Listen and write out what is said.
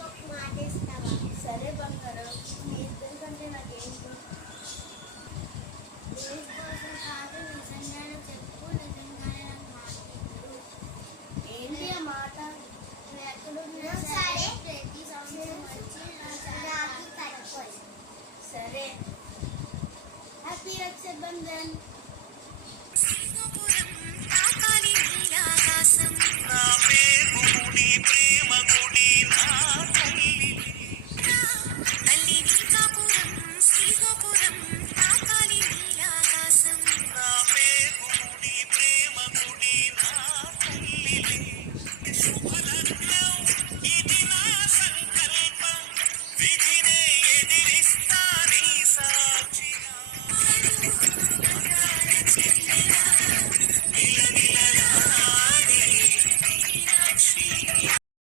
ఒక మాట ఇస్తావా? సరే బంగారం, నీ ఇద్దరి కంటే నాకేంటి? దేశ్ కోసం కాదు, నిజంగానే చెప్పు. నిజంగానే నాకు మాట ఇవ్వు. ఏంటి ఆ మాట? నువ్వు ఎక్కడున్నా సరే ప్రతి సంవత్సరం వచ్చి రాఖీ కట్టుకోవాలి. సరే, హ్యాపీ రక్షాబంధన్.